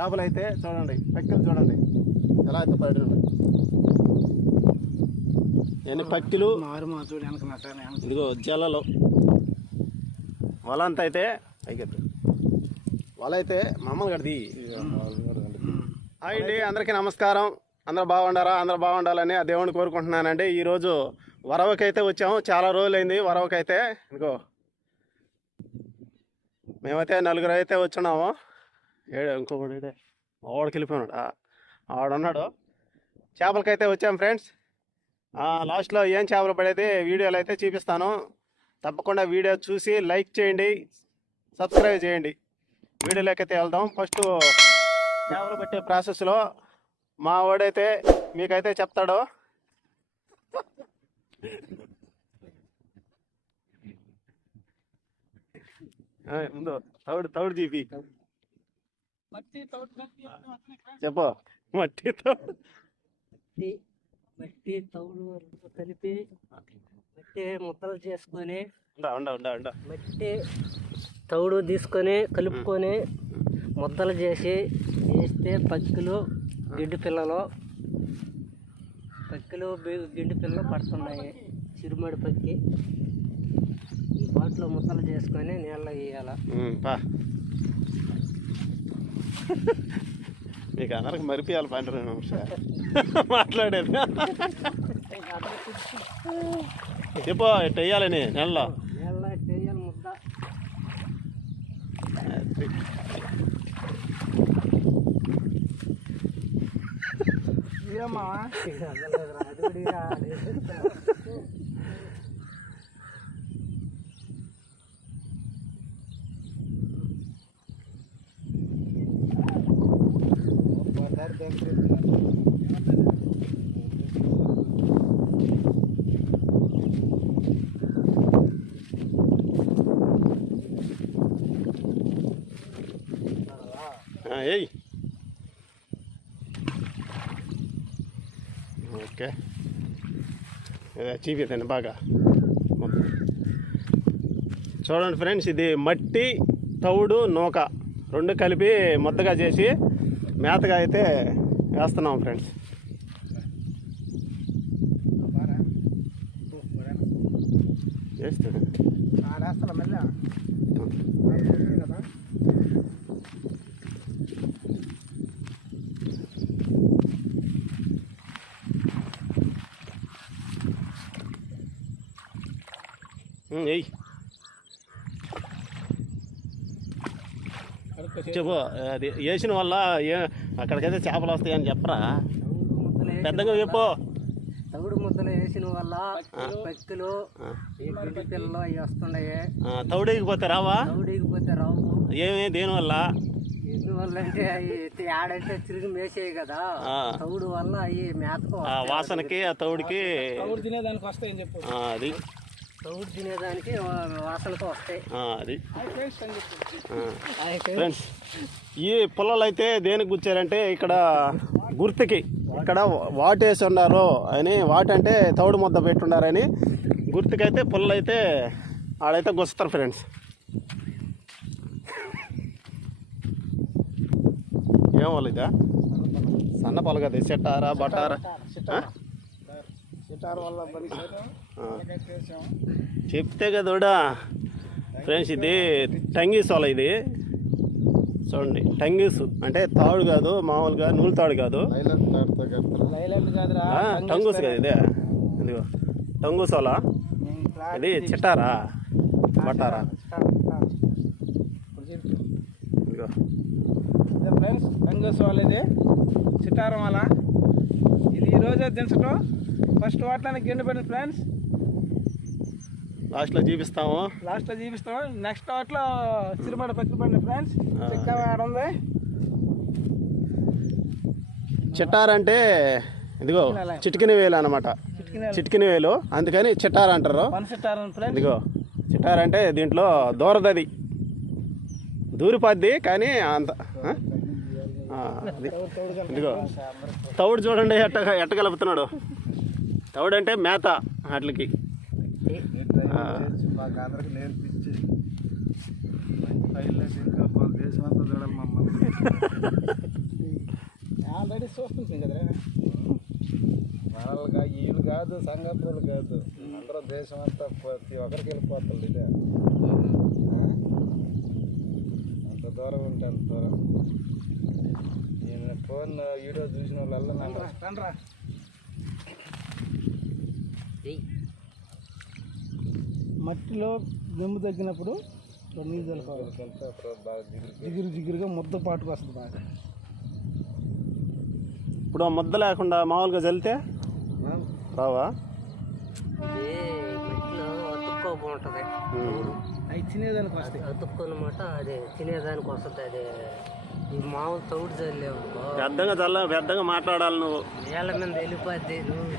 చేపలు అయితే చూడండి పక్కిలు చూడండి. ఎలా అయితే పడి ఎన్ని పక్కిలు? ఇదిగో జలలో వల అంతా అయితే అయిపోద్ది వల అయితే మామూలు కడిది హాయ్ అండి అందరికీ నమస్కారం. అందరూ బాగుండారా? అందరూ బాగుండాలని ఆ దేవుని కోరుకుంటున్నానండి. ఈరోజు వరవకైతే వచ్చాము చాలా రోజులైంది. వరవకైతే ఇదిగో మేమైతే నలుగురు అయితే వచ్చున్నాము. ఏడు ఇంకొకటి ఏడే ఆవిడకి వెళ్ళిపోయినాడు ఆడున్నాడు చేపలకైతే వచ్చాం ఫ్రెండ్స్. లాస్ట్లో ఏం చేపలు పడేది వీడియోలు అయితే చూపిస్తాను. తప్పకుండా వీడియో చూసి లైక్ చేయండి. సబ్స్క్రైబ్ చేయండి. వీడియోలోకి అయితే వెళ్దాం. ఫస్ట్ చేపలు పట్టే ప్రాసెస్లో మా వాడైతే మీకైతే చెప్తాడు. ముందు తౌడు తౌడు తీపి. చెప్పు. మట్టి తౌడు మట్టి మట్టి తౌడు కలిపి మట్టి ముద్దలు చేసుకొని ఉండా ఉండా ఉండా ఉండా. మట్టి తౌడు తీసుకొని కలుపుకొని ముద్దలు చేసి వేస్తే పక్కులు గిడ్డు పిల్లలు పక్కులు గిడ్డు పిల్లలు పడుతున్నాయి. చిరుమడి పక్కి. ఈ బాటిలో ముద్దలు చేసుకొని నీళ్ళలో వేయాల. మీకు అందరికి మరిపియాలి పన్నెండు నిమిషాలు మాట్లాడేది. చెప్పు ఎట్టు వేయాలని నెలలో. ఏమా అది కూడా ఇరా, అది ఆ, ఏయ్ ఓకే చూపిద్దండి బాగా. చూడండి ఫ్రెండ్స్ ఇది మట్టి తౌడు నూక. రెండు కలిపి ముద్దగా చేసి మేతగా అయితే వేస్తున్నాం ఫ్రెండ్స్. చేస్తాడు ఆడేస్తా మళ్ళీ కదా ఉమ్, ఏయ్ చెప్పు. అది వేసిన వల్ల ఏ అక్కడికైతే చేపలు వస్తాయని చెప్పరా? తౌడు ముద్దలు వేసిన పెద్దగా చెప్పు. తవుడు ముద్దలు వేసిన వల్ల ఈ గిడ్డి పిల్లలు అవి వస్తున్నాయి ఆ, తౌడేగిపోతే రావా? తౌడిగిపోతే రావు. ఏమి దేనివల్ల? ఎందువల్ల అంటే అవి ఆడంటే తిరిగి మేసేయి కదా. తౌడు వల్ల అవి మేతకు ఆ వాసనకి ఆ తౌడికి తౌడు తినేదానికి వస్తాయని చెప్పు. ఆ, అది. తౌడు తినేదానికి వా- వాసనకు వస్తాయి. ఆ, అది. ఫ్రెండ్స్ ఈ పుల్లలు అయితే దేనికి గుచ్చారంటే ఇక్కడ గుర్తుకి ఇక్కడ వాటేసి ఉన్నారు అని వాటి అంటే తౌడు ముద్ద పెట్టుండారని గుర్తుకైతే పుల్లలు అయితే ఆడైతే గుస్తారు ఫ్రెండ్స్ ఏం వాళ్ళు ఇదా? సన్న పొల కదా సెట్టారా బట్టారా ఆ? సిటార్ వల్ల చెప్తే కదోడా ఫ్రెండ్స్ ఇది టంగీస్ వల ఇది. చూడండి టంగీస్. అంటే తాడు కాదు మామూలుగా నూలు తాడు కాదు. టంగూస్ కదా ఇదే. ఇదిగో టంగూస్ వల ఇది చిట్టారా బట్టారా? ఇదిగో. ఫ్రెండ్స్ కంగస్ వాళ్ళది సిటారం వాళ్ళ. ఇది ఈ రోజే దించడం ఫస్ట్ వాటిలోనే గిండి పెట్టిన ఫ్రెండ్స్. లాస్ట్లో చూపిస్తాము లాస్ట్లో చూపిస్తాం నెక్స్ట్ వాటిలో సిరిమడ పచ్చి పడిన ఫ్రెండ్స్ చిక్క ఉంది. చిట్టార్ అంటే ఇదిగో చిటికిన వేలు. అనమాట చిటికిన వేలు. అందుకని చిట్టార్ అంటారు. ఇదిగో చిట్టార్ అంటే దీంట్లో దూరదది. దూరిపోద్ది కానీ అంత. ఇదిగో తౌడు చూడండి ఎట్ట ఎట్ట కలుపుతున్నాడు తౌడు అంటే మేత వాటికి. మాకు అందరికి నేర్పించి ఫైల్ ఇంకా దేశం అంతా చూడాలి మమ్మల్ని. ఆల్రెడీ చూస్తుంది కదరా. వాళ్ళగా వీళ్ళు కాదు సంగతులు కాదు. అందరూ దేశం అంతా ప్రతి ఒక్కరికి వెళ్ళిపోతుంది ఇదే. అంత దూరం ఉంటే అంత దూరం. నేను ఫోన్ వీడియో చూసిన వాళ్ళ నన్ను ఏయ్. మట్టిలో గమ్ము తగ్గినప్పుడు నీళ్ళు చల్లుకోవాలి జిగురు జిగురుగా ముద్ద పాటుకు వస్తుంది బాగా. ఇప్పుడు ఆ ముద్ద లేకుండా మామూలుగా చల్లితే రావా? అతుక్కో బాగుంటుంది. అవి తినేదానికి వస్తాయి. అతుక్కు అనమాట అది తినేదానికి వస్తుంది అది. ఈ మామూలు తౌడు చల్లేవు పెద్దగా చల్ల పెద్దగా మాట్లాడాలి నువ్వు. నీళ్ళ మీద వెళ్ళిపోద్ది నువ్వు.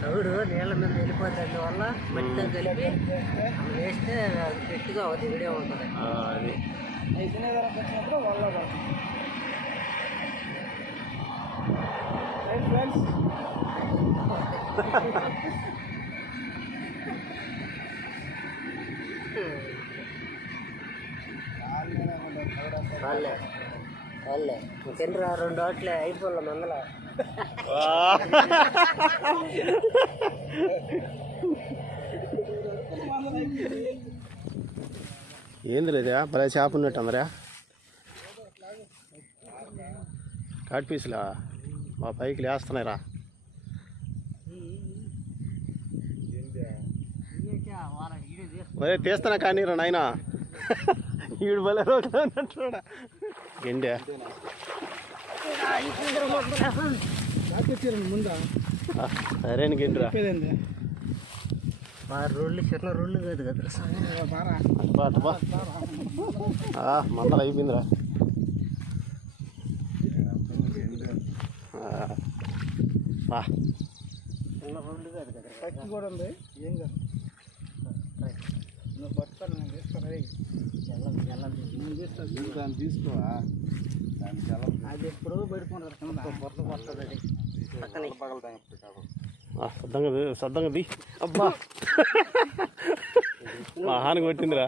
తౌడు నీళ్ళ మీద వెళ్ళిపోద్ది అందువల్ల మట్టితో కలిపి అక్కడ వేస్తే అది గట్టిగా అది విడే ఉంటుంది ఆ, అది అవి తినేదానికి వచ్చినప్పుడు వాళ్ళ ఫ్రెండ్స్ వాళ్ళే వాళ్ళే ఇంకెండ్రా రెండు ఓట్లే అయిపోలే మందల. ఏంది లేదా భలే చేప ఉన్నట్టు అందరా కాట్ పీసులా? మా పైకి లేస్తున్నాయిరా. ఒరే తీస్తానా కానీ రా నాయన? ఈడు భలే రోజు అన్నట్టుడా వచ్చారండి ముందా సరేని గెండిరా రోళ్ళు చిన్న రోళ్ళు కాదు కదా. బారా అటుబా అటుబా ఆ, మందలు అయిపోయిందిరా. ఆ, బా చిన్న రోళ్ళు కాదు కదా. కూడా ఉంది. ఏం కాదు. నువ్వు పట్టుకొని నేను దాన్ని తీసుకోవా? దాన్ని అది ఎప్పుడు పెట్టుకుంటారు కింద పొట్టు వస్తుంది అది. పక్కనే. పగలదాం కాబట్టి ఆ, సద్దంగా సద్దంగా ది. అబ్బా. మా హాని కొట్టిందిరా.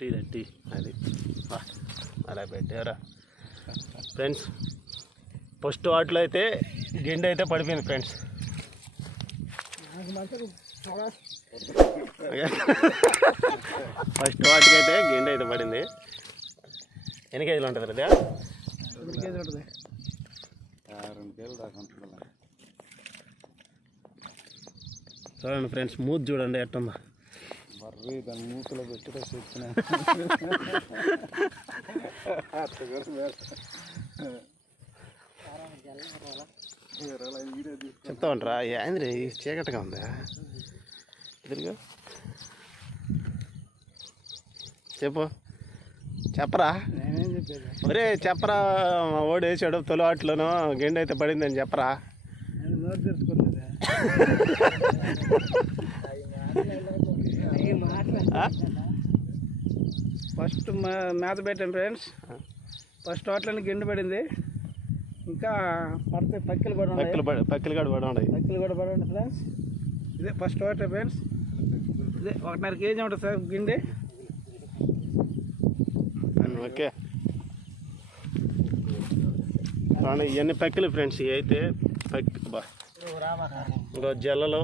Tea tea. అది. అలా పెట్టారా? ఫ్రెండ్స్ ఫస్ట్ వాటిలో అయితే గిండె అయితే పడిపోయింది ఫ్రెండ్స్. ఫస్ట్ వాటికైతే గిండె అయితే పడింది. ఎన్ని కేజీలు ఉంటుంది ఉంటుంది చూడండి ఫ్రెండ్స్ మూత్ చూడండి ఎట్టుందా. మర్రి దాన్ని మూతలో పెట్టుకో చెప్పిన. చెప్తా ఉంటారా? ఏంద్రీ చీకటిగా ఉందా? ఎదురుగా చెప్పు. చెప్పరా? ఒరే చెప్పరా మా ఓడి వేసాడు తొలి ఆటలోనూ గిండె అయితే పడిందని చెప్పరా నేను నోరు తెరుచుకున్నది ఆ? ఫస్ట్ మేత పెట్టాను ఫ్రెండ్స్. ఫస్ట్ వాటిలో గిండి పడింది. ఇంకా పడితే పక్కలు కూడా పక్కలు పడి పక్కలు కాడ పడి ఉన్నాయి. పక్కలు కూడా పడండి ఫ్రెండ్స్. ఇదే ఫస్ట్ వాటర్ ఫ్రెండ్స్. ఇదే ఒకటిన్నర కేజీ ఉంటుంది సార్ గిండి. ఓకే. ఇవన్నీ పక్కలు ఫ్రెండ్స్ ఇవి అయితే పక్క బా. ఇంకో జల్లలు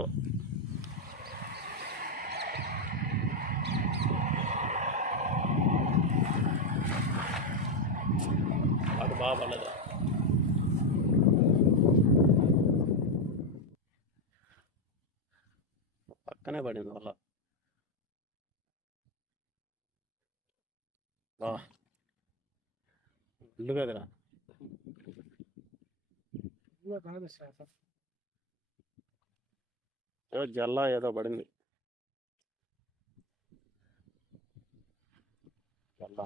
పడలేదు పక్కనే పడింది వల్ల బా. ఇల్లు కదరా. ఏదో జల్లా ఏదో పడింది. జల్లా.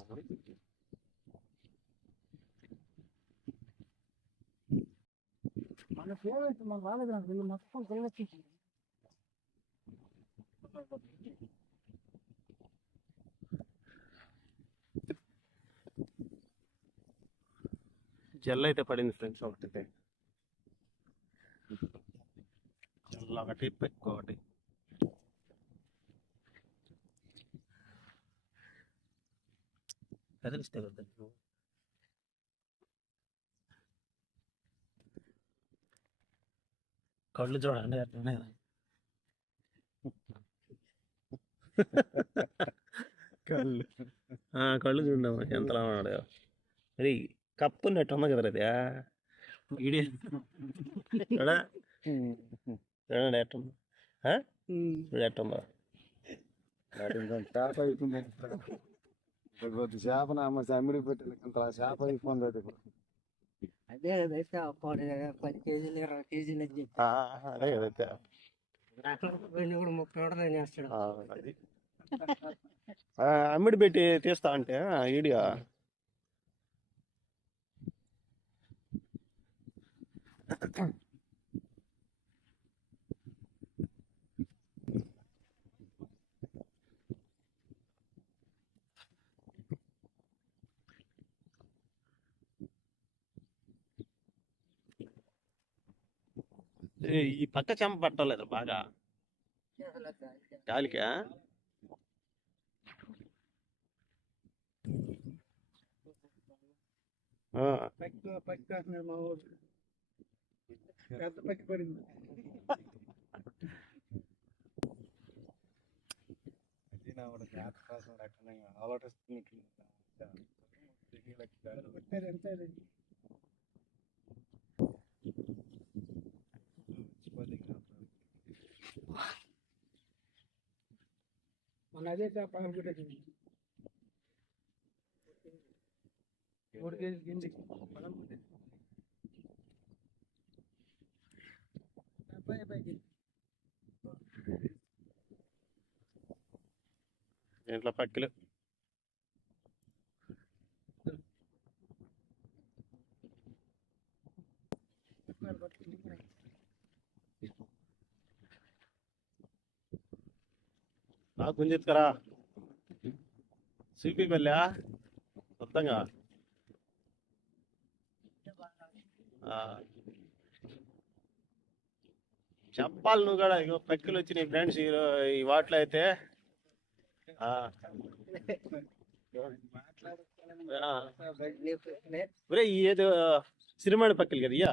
మన ఫోన్ అయితే మన రాలేదు నాకు వీళ్ళు మొత్తం కలిసి జెల్ అయితే పడింది ఫ్రెండ్స్ ఒకటి జెల్ ఒకటి పెక్కు ఒకటి కదిలిస్తే కదా కళ్ళు చూడండి అట్లనే కళ్ళు ఆ, కళ్ళు చూడమ్మా ఎంతలా ఉన్నాడు మరి కప్పు నెట్ ఉంది కదా అది వీడియో చూడా చూడండి ఎట్టుందో? చూడు ఎట్టుందో చేప అయిపోయింది చేప నామ చమిడి పెట్టిన ఇంత చేప అయిపోయింది అది అప్పుడు పది కేజీలు ఇరవై కేజీలు అని చెప్పి అదే కదా కూడా ముప్పై కూడా అమ్మిడి పెట్టి తీస్తా అంటే వీడియో ఏ, ఈ పక్క చెంప పట్టలేదు బాగా. గాలికా? ఆ, పక్క పక్క అంటున్నాడు మా ఊరు పెద్ద పక్క పడింది అది నా కూడా జాత కోసం రకమే ఆలోచిస్తుంది ఎంత అది? పగలగొట్టేసింది మూడు కేజీ గింజి అబ్బాయి అబ్బాయి ఇంట్లో పక్కలు. నా కరా సిపి పల్లె మొత్తంగా? చెప్పాలి నువ్వు కూడా ఇగో పక్కలు వచ్చినాయి ఫ్రెండ్స్ ఈ ఈ వాటిలో అయితే. ఒరే ఏదో సిరిమాడి పక్కలు కదా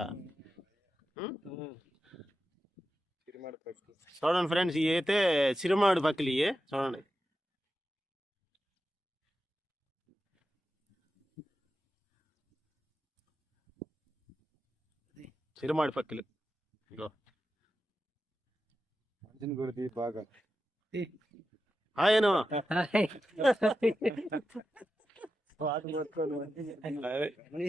చూడండి ఫ్రెండ్స్ ఇవి అయితే సిరిమాడి పక్కలు ఇవి చూడండి. సిరిమాడి పక్కలు. ఇగో. బాగా. ఆయన నీ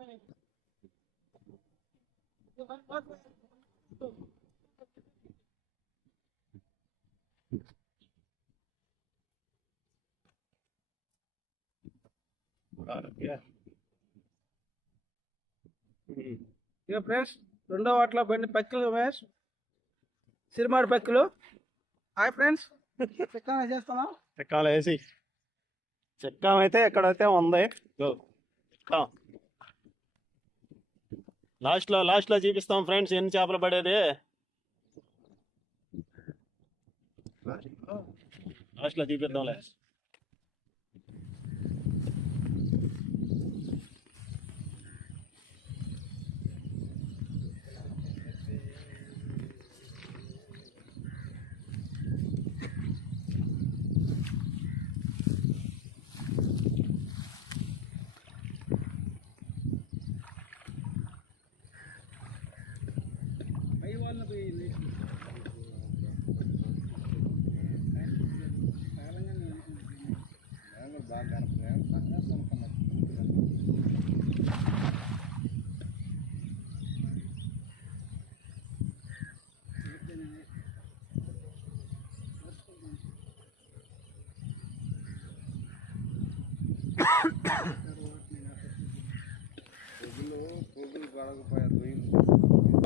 ఇక ఫ్రెండ్స్ రెండో వాటిలో బండి పక్కలు మహేష్. సిరిమాడు పక్కలు. Hi friends. చిక్కన చేస్తున్నాం చెక్కాలు వేసి చెక్కం అయితే ఎక్కడైతే ఉంది చెక్కాం. లాస్ట్లో లాస్ట్లో చూపిస్తాం ఫ్రెండ్స్ ఎన్ని చేపలు పడేది. లాస్ట్లో? చూపిద్దాంలే.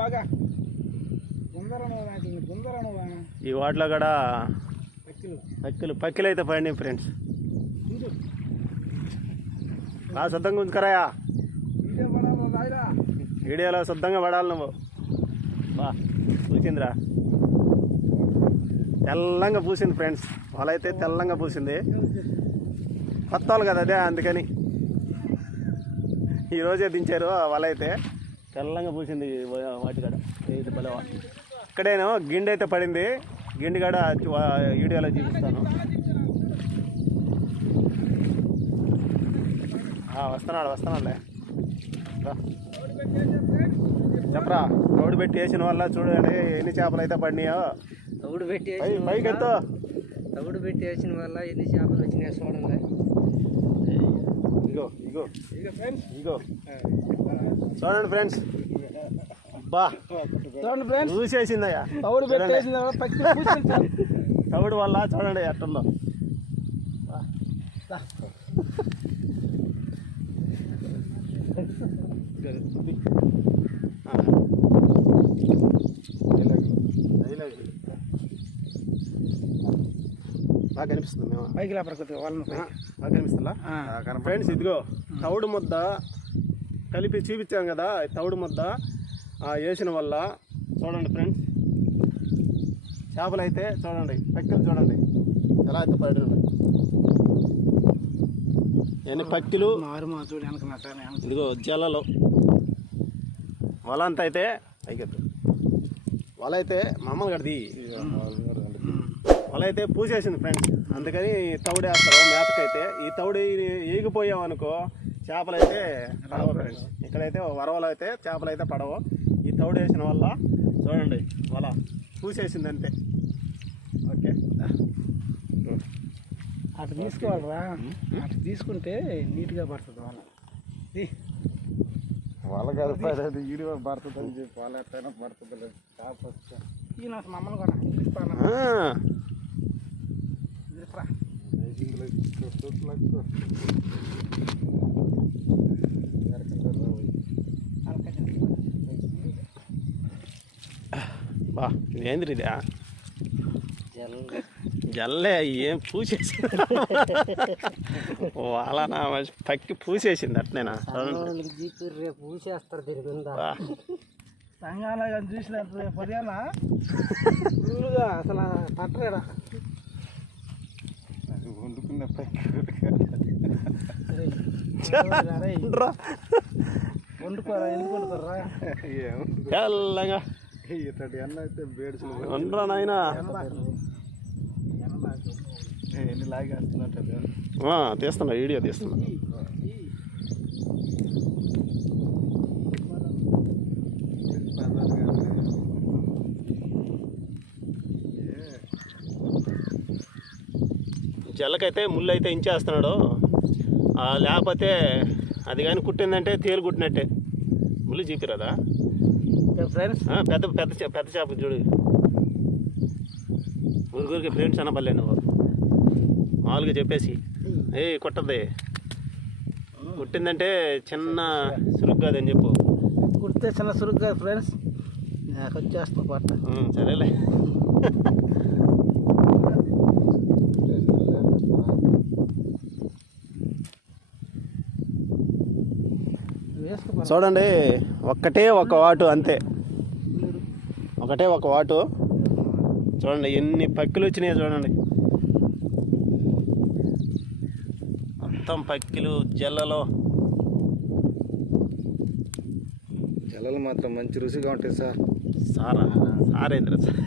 బాగా. ఈ వాటిలో కూడా పక్కిలు. పక్కిలు అయితే పడినాయి ఫ్రెండ్స్. ఆ సిద్ధంగా ఉంచుకరాయా వీడియోలో శుద్ధంగా పడాలి నువ్వు. బా పూసిందిరా. తెల్లంగా పూసింది ఫ్రెండ్స్. వాళ్ళైతే తెల్లంగా పూసింది. కొత్త వాళ్ళు కదా అదే అందుకని. ఈరోజే దించారు వాళ్ళైతే. తెల్లంగా పూసింది వాటి కాడ. ఇది భలే వా- ఇక్కడేనో గిండి అయితే పడింది. గిండి కాడ వీడియోలో చూపిస్తాను. ఆ, వస్తున్నాడు వస్తున్నాడులే. చెప్పరా? రోడ్డు పెట్టి వేసిన వల్ల చూడండి ఎన్ని చేపలు అయితే పడినాయో. తవుడు పెట్టి పైకి ఎత్తు తవుడు పెట్టి వేసిన వల్ల ఎన్ని చేపలు వచ్చినాయి చూడండి. ఇగో ఇగో. ఇగో చూడండి ఫ్రెండ్స్ బా. చూడండి ఫ్రెండ్స్ చూసేసిందయ్యా తవుడు పెట్టేసిన తవుడు వల్ల చూడండి ఎట్టుందో ఆ. బాగా కనిపిస్తుంది మేము? పైకి లేపర కొద్దిగా వాళ్ళని పైకి. బాగా కనిపిస్తుందా. ఫ్రెండ్స్ ఇదిగో తవుడు ముద్ద కలిపి చూపించాం కదా ఈ తవుడు ముద్ద ఆ వేసిన వల్ల. చూడండి ఫ్రెండ్స్ చేపలు అయితే చూడండి పక్కిలు చూడండి. ఎలా అయితే పడి ఎన్ని పక్కిలు. ఇదిగో జలలో. వల అంతా అయితే పైకెత్తు. వల అయితే మామూలు కడది వల అయితే పూసేసింది ఫ్రెండ్స్ అందుకని తౌడు వేస్తారు మేతకైతే. ఈ తౌడు ఈగిపోయామనుకో చేపలు అయితే పడవ ఫ్రెండ్స్ ఇక్కడైతే వరవలు అయితే చేపలు అయితే పడవు. ఈ తౌడు వేసిన వల్ల చూడండి వల పూసేసింది అంతే. ఓకే. అటు తీసుకోవాలరా. అటు తీసుకుంటే నీట్గా పడుతుంది వాళ్ళ ఇది వాళ్ళ కాదు పడేది ఈడు పడుతుంది అని చెప్పి వాళ్ళ ఎట్టయినా పడుతుంది లేదు చేప వస్తే ఈ నాకు మమ్మల్ని కూడా బా ఇదేంద్రి ఇదా జల్ జల్లే ఏం పూసేసి వాళ్ళ నా పక్కి పూసేసింది అట్నేనా చూడండి వాళ్ళకి జీపీ రేపు ఊసేస్తారు దీని మీద బా. సంఘాలు కానీ చూసినట్టు పొద్దున ఫుల్గా అసలు తట్టలేడా అది వండుకున్న తెల్లగా. ఇతడి అన్న అయితే బేడ్చులు ఉండరా నాయనా. ఎన్ని లాగేస్తున్నట్టు ఆ, తీస్తున్నా వీడియో తీస్తున్నా. జల్లకైతే ముళ్ళు అయితే ఇంచేస్తున్నాడు లేకపోతే అది కానీ కుట్టిందంటే తేలు కుట్టినట్టే. ముళ్ళు చూపిరాదా? పెద్ద పెద్ద పెద్ద చేప చూడు. ఊరికి ఫ్రెండ్స్ అనబల్లే నువ్వు. మామూలుగా చెప్పేసి. ఏ కుట్టద్ది. కుట్టిందంటే చిన్న సురుగ్గా కాదని చెప్పు. కుడితే చిన్న సురుగ్గా ఫ్రెండ్స్. నాకు వచ్చేస్తుంది పట్ట సరేలే. చూడండి ఒక్కటే ఒక వాటు అంతే. ఒకటే ఒక వాటు. చూడండి ఎన్ని పక్కిలు వచ్చినాయో చూడండి. మొత్తం పక్కిలు జల్లలో. జలాలు మాత్రం మంచి రుచిగా ఉంటాయి సార్. సారా? సారేంద్ర సార్?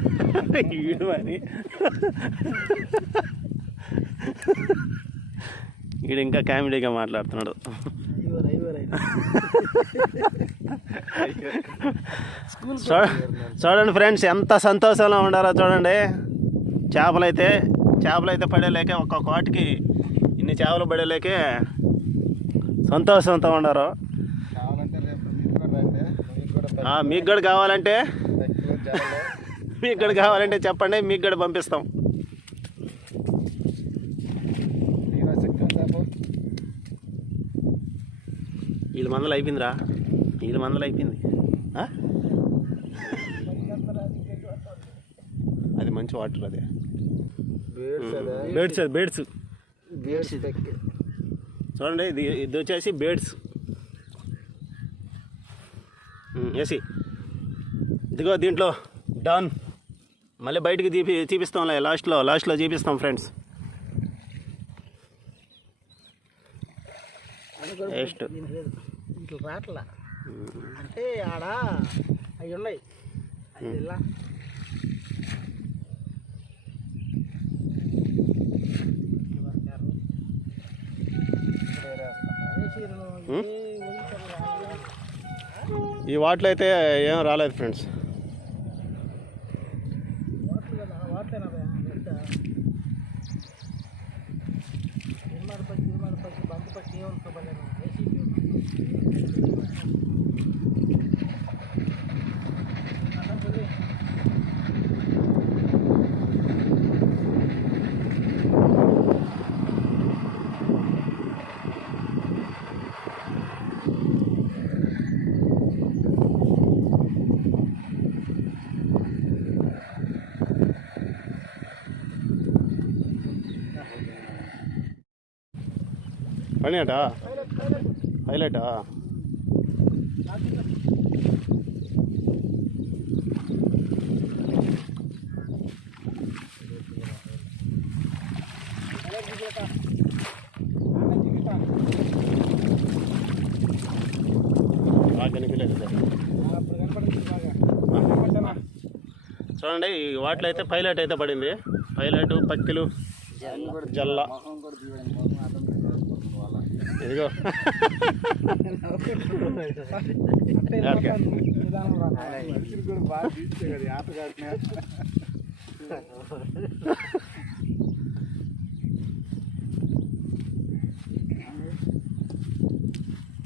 వీడు ఇంకా కామెడీగా మాట్లాడుతున్నాడు. చూడండి ఫ్రెండ్స్ ఎంత సంతోషంలో ఉండాలో చూడండి. చేపలు అయితే చేపలు అయితే పడేలేకే ఒక్కొక్క వాటికి ఇన్ని చేపలు పడేలేకే సంతోషంతో ఉండారు. కావాలంటే రేపు మీరు కూడా రండి. మీకు కూడా ఆ, మీకు కూడా కావాలంటే మీకు కూడా కావాలంటే చెప్పండి మీకు కూడా పంపిస్తాం నేను చికెన్ చేప వీళ్ళ మందలు అయిపోయిందిరా. వీళ్ళ మందలు అయిపోయింది? అది మంచి వాటర్ అది. బేడ్స్ అదే. బేడ్స్ బేడ్స్ చూడండి ఇది ఇది వచ్చేసి బేడ్స్ ఏసి. ఇదిగో దీంట్లో డన్. మళ్ళీ బయటికి తీపి చూపిస్తాంలే లాస్ట్లో లాస్ట్లో చూపిస్తాం ఫ్రెండ్స్. టేస్ట్ ఇట్లా రాట్లా. అంటే ఆడ అవి ఉన్నాయి. అవి ఇలా ఈ వాటర్ అయితే ఏం రాలేదు ఫ్రెండ్స్ పని అటా హైలైటా చూడండి ఈ వాటిలో అయితే పైలట్ అయితే పడింది. పైలట్ పక్కిలు జల్ల. ఇదిగో అంటే ఓకే. నిదానం రా మనుషులు కూడా బాగా తీస్తే కదా ఆట కాటినా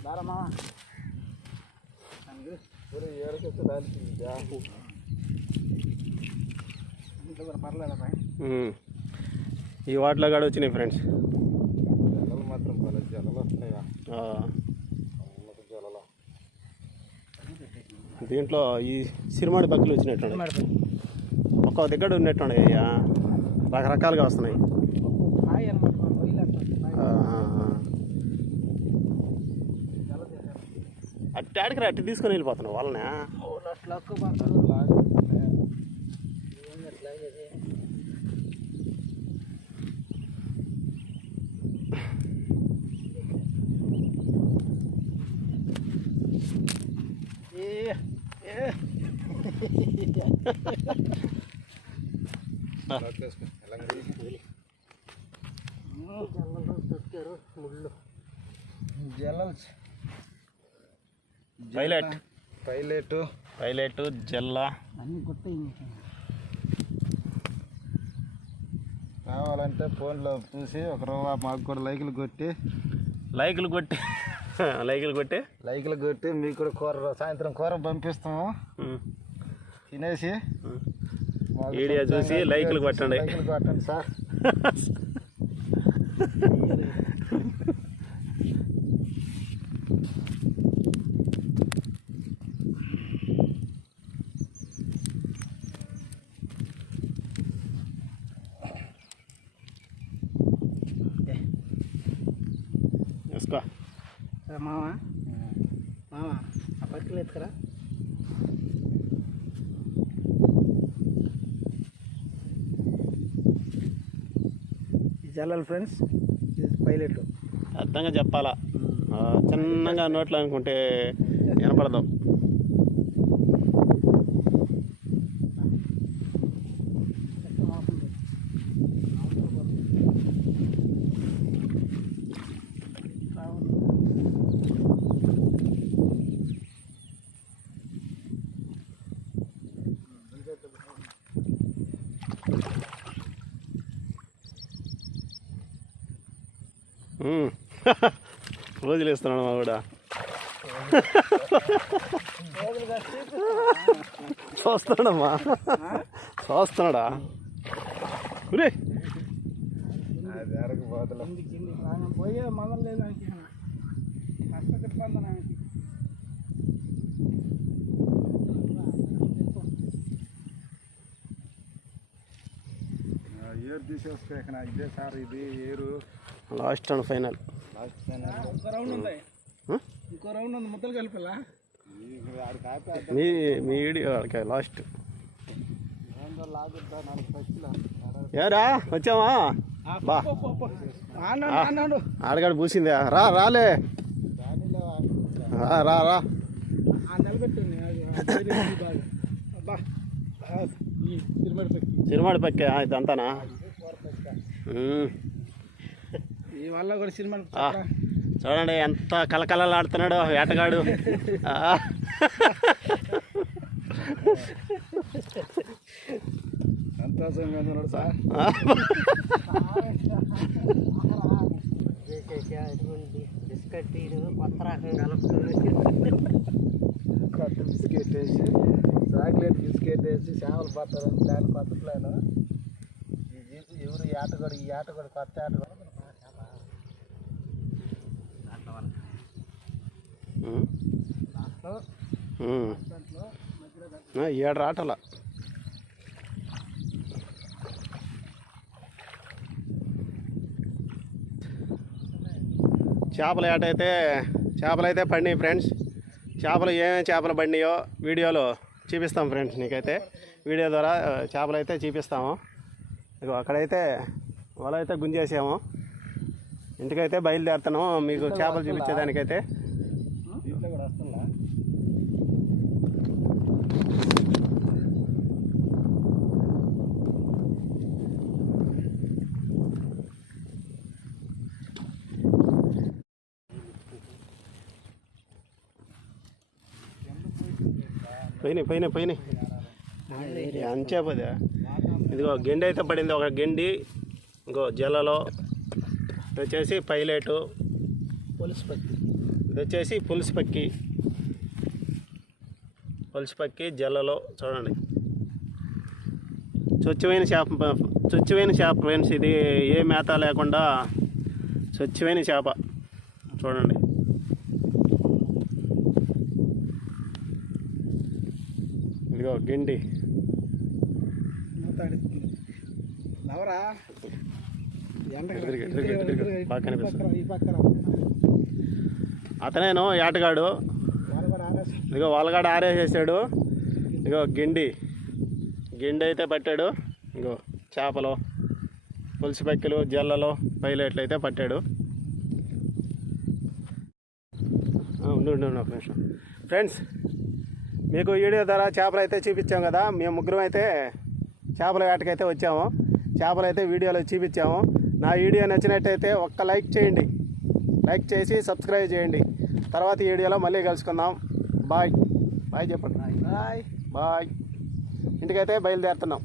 బారా మామ ఏడకొస్తే దాల్చింది జాకు ఇంట్లో కూడా పర్లేదు బాయ్ ఉమ్. ఈ వాటిలో కూడా వచ్చినాయి ఫ్రెండ్స్ దీంట్లో ఈ సిరిమాడి బక్కులు వచ్చినట్టు ఒక్కొక్క దగ్గర ఉన్నట్టుండే అయ్యా రకరకాలుగా వస్తున్నాయి హాయ్ అనమాట మనం రొయ్యలు అంటాం బాయ్. ఆ, ఆ, ఆ. జల చేశారు. అట్టి ఆడికి రా, అట్టి తీసుకొని వెళ్ళిపోతున్నావు వాళ్ళనే ఓ, అట్లా ఒక్క పడతారు. ఏంది అట్లా అయ్యేది? ఏ, ఏ. లాక్కేసుకో. ఎలా ఉంది? జల్లలు దొక్కారు ముళ్ళు జలలు పైలట్. పైలట్. పైలట్ జల్లా. కావాలంటే ఫోన్లో చూసి ఒక రూపా మాకు కూడా లైకులు కొట్టి లైకులు కొట్టి లైకులు కొట్టి. లైకులు కొట్టి మీకు కూడా కూర సాయంత్రం కూర పంపిస్తాము. తినేసి వీడియో చూసి లైకులు కొట్టండి. లైకులు కొట్టండి సార్. మామ మామ ఆ. పక్కలు ఎత్తుకరా. జల్లలు ఫ్రెండ్స్ పైలట్. అర్థంగా చెప్పాలా? చిన్నగా నోట్లో అనుకుంటే వినపడదాం. వేస్తున్నాడు మా కూడా. చూస్తున్నాడమ్మా. చూస్తున్నాడా? ప్రాణం పోయే మొదలు లేదు ఆయనకి కష్టపెట్టుకుందాం ఆయనకి తీసేసుకో ఇదే సార్ ఇది ఏరు. Last and final. ఇంకో రౌండ్ ఉంది ముద్దలు కలిపిలా మీ మీ వీడియో లాస్ట్ ఏరా వచ్చావా? బా. ఆడగాడు పూసిందా. రా రాలే. రా రా సినిమాడి పక్కే. ఇదంతానా ఉమ్. ఈ వల్ల కూడా సినిమా ఆ, చూడండి ఎంత కలకలలాడుతున్నాడు వేటగాడు. బిస్కెట్ ఇది కొత్త రకం కొత్త బిస్కెట్ వేసి చాక్లెట్ బిస్కెట్ వేసి చేపలు పడతారని ప్లాన్ కొత్త ప్లాన్. ఎవరు ఈ ఆట కూడా ఈ ఆట కూడా కొత్త ఆట కూడా ఉమ్. ఉమ్. ఆ, ఏడు రాటల చేపల ఏట అయితే చేపలు అయితే పడినాయి ఫ్రెండ్స్. చేపలు ఏమేమి చేపలు పడినాయో వీడియోలో చూపిస్తాం ఫ్రెండ్స్ నీకైతే. వీడియో ద్వారా చేపలు అయితే చూపిస్తాము. ఇగో అక్కడైతే వల అయితే గుంజేసాము. ఇంటికైతే బయలుదేరుతున్నాము. మీకు చేపలు చూపించేదానికైతే. పోయినాయి పోయినాయి పోయినాయి అంచేపదా. ఇదిగో గెండి అయితే పడింది. ఒక గెండి ఇంకో జలలో. వచ్చేసి పైలెటు. పులుసు పక్కి ఇది వచ్చేసి పులుసు పక్కి పులుసు పక్కి జల్లలో చూడండి. స్వచ్ఛమైన చేప స్వచ్ఛమైన చేప. ఫ్రెండ్స్ ఇది ఏ మేత లేకుండా స్వచ్ఛమైన చేప. చూడండి ఇదిగో గెండి. నవరా. బాగా కనిపిస్తుంది. అతనేను ఏటగాడు ఇదిగో వాళ్ళగాడు ఆరేసేసాడు. ఇగో గిండి. గిండి అయితే పట్టాడు. ఇగో చేపలు పులుసు పక్కిలు జల్లలు పైలెట్లు అయితే పట్టాడు. ఉండు ఉండు, ఒక నిమిషం. ఫ్రెండ్స్ మీకు వీడియో ద్వారా చేపలు అయితే చూపించాం కదా. మేము ముగ్గురం అయితే చేపల వేటకైతే వచ్చాము. చేపలు అయితే వీడియోలో చూపించాము. నా వీడియో నచ్చినట్టయితే ఒక్క లైక్ చేయండి. లైక్ చేసి సబ్స్క్రైబ్ చేయండి. తర్వాత ఈ వీడియోలో మళ్ళీ కలుసుకుందాం. బాయ్. బాయ్ చెప్పండి. బాయ్. బాయ్. ఇంటికైతే బయలుదేరుతున్నాం.